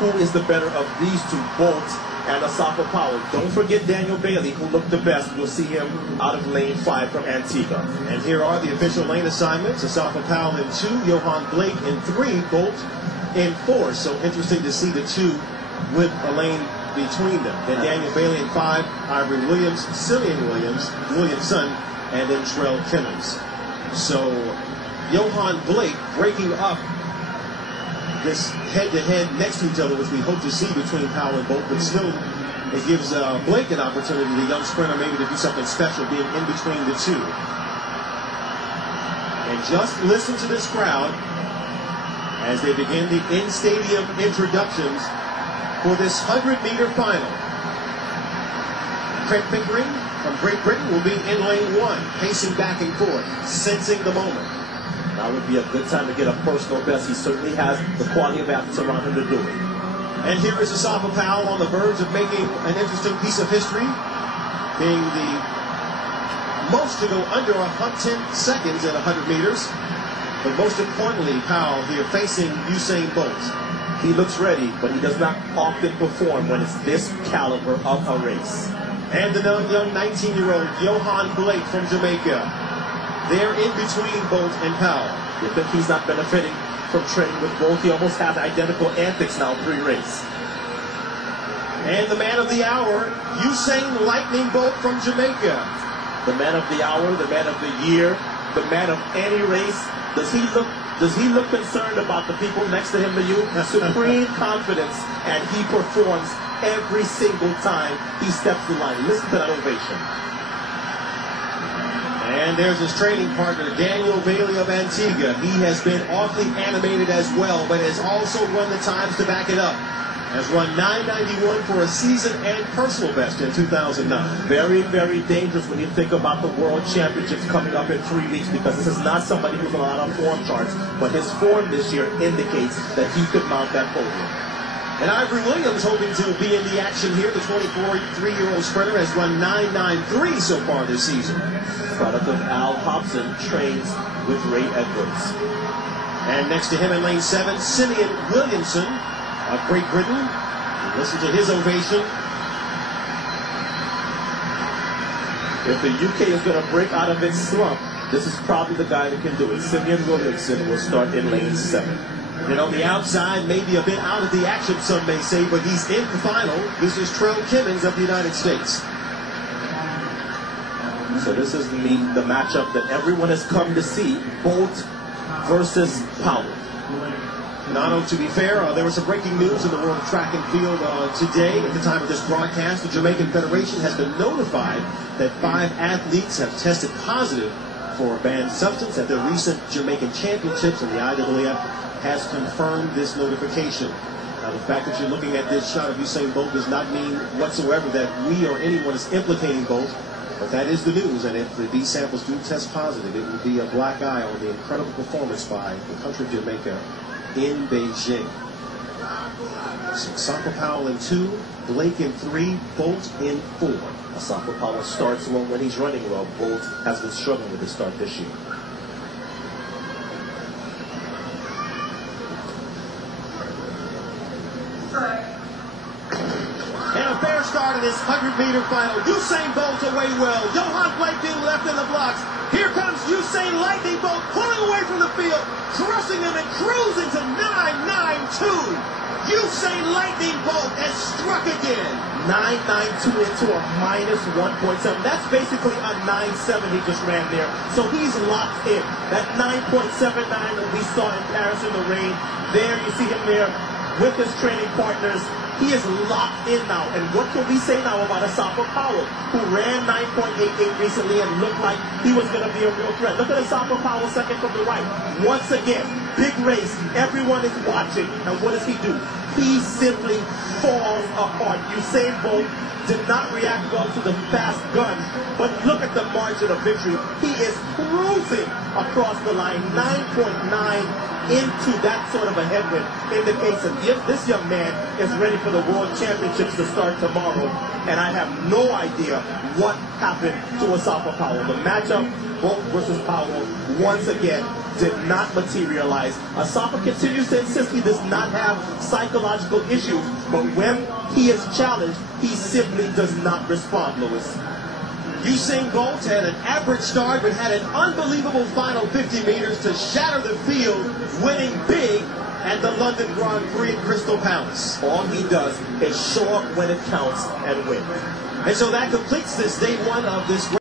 who is the better of these two, Bolt and Asafa Powell. Don't forget Daniel Bailey, who looked the best. You'll see him out of lane 5 from Antigua. And here are the official lane assignments. Asafa Powell in 2, Yohan Blake in 3, Bolt in 4. So interesting to see the two with a lane between them. Then Daniel Bailey in 5, Ivory Williams, Cillian Williamson, and then Trell Kimmins. So Yohan Blake breaking up this head-to-head next to each other, which we hope to see between Powell and Bolt, but still it gives Blake an opportunity, the young sprinter, maybe to do something special being in between the two. And just listen to this crowd as they begin the in-stadium introductions for this 100-meter final. Craig Pickering from Great Britain will be in lane 1, pacing back and forth, sensing the moment. That would be a good time to get a personal best. He certainly has the quality of athletes around him to do it. And here is Asafa Powell on the verge of making an interesting piece of history, being the most to go under 10 seconds in 100 meters. But most importantly, Powell here facing Usain Bolt. He looks ready, but he does not often perform when it's this caliber of a race. And the young 19-year-old Yohan Blake from Jamaica. They're in between Bolt and Powell. You think he's not benefiting from training with Bolt? He almost has identical antics now pre-race. And the man of the hour, Usain Lightning Bolt from Jamaica. The man of the hour, the man of the year, the man of any race. Does he look concerned about the people next to him, to you? Supreme confidence, and he performs every single time he steps the line. Listen to that ovation. And there's his training partner, Daniel Bailey of Antigua. He has been awfully animated as well, but has also run the times to back it up. Has run 9:91 for a season and personal best in 2009. Very, very dangerous when you think about the World Championships coming up in 3 weeks, because this is not somebody who's on a lot of form charts, but his form this year indicates that he could mount that podium. And Ivory Williams hoping to be in the action here. The 23-year-old sprinter has run 9:93 so far this season. Product of Al Hobson, trains with Ray Edwards. And next to him in lane 7, Cillian Williamson of Great Britain. Listen to his ovation. If the UK is going to break out of its slump, this is probably the guy that can do it. Cillian Williamson will start in lane 7. And on the outside, maybe a bit out of the action, some may say, but he's in the final. This is Trell Kimmins of the United States. So this is the matchup that everyone has come to see, Bolt versus Powell. Now, to be fair, there was some breaking news in the world of track and field today. At the time of this broadcast, the Jamaican Federation has been notified that 5 athletes have tested positive for a banned substance at the recent Jamaican Championships, and the IAAF has confirmed this notification. Now, the fact that you're looking at this shot of Usain Bolt does not mean whatsoever that we or anyone is implicating Bolt, but that is the news, and if these samples do test positive, it will be a black eye on the incredible performance by the country of Jamaica in Beijing. So Asafa Powell in 2, Blake in 3, Bolt in 4. Asafa Powell starts well when he's running well. Bolt has been struggling with his start this year. And a fair start in this 100-meter final. Usain Bolt away well. Yohan Blake being left in the blocks. Here comes Usain Lightning Bolt pulling away from the field, crushing him and cruising to 9:92. Usain Lightning Bolt has struck again. 9:92 into a -1.7. That's basically a 9.7 he just ran there. So he's locked in. That 9.79 that we saw in Paris in the rain, there you see him there with his training partners. He is locked in now. And what can we say now about Asafa Powell, who ran 9.88 recently and looked like he was going to be a real threat? Look at Asafa Powell second from the right. Once again, big race. Everyone is watching. And what does he do? He simply falls apart. Usain Bolt did not react well to the fast gun, but look at the margin of victory. He is cruising across the line. 9.9 into that sort of a headwind indicates that this young man is ready for the World Championships to start tomorrow, and I have no idea what happened to Asafa Powell. The matchup, Bolt versus Powell, once again, did not materialize. Asafa continues to insist he does not have psychological issues, but when he is challenged, he simply does not respond, Lewis. Usain Bolt had an average start but had an unbelievable final 50 meters to shatter the field, winning big at the London Grand Prix at Crystal Palace. All he does is show up when it counts and win. And so that completes this day one of this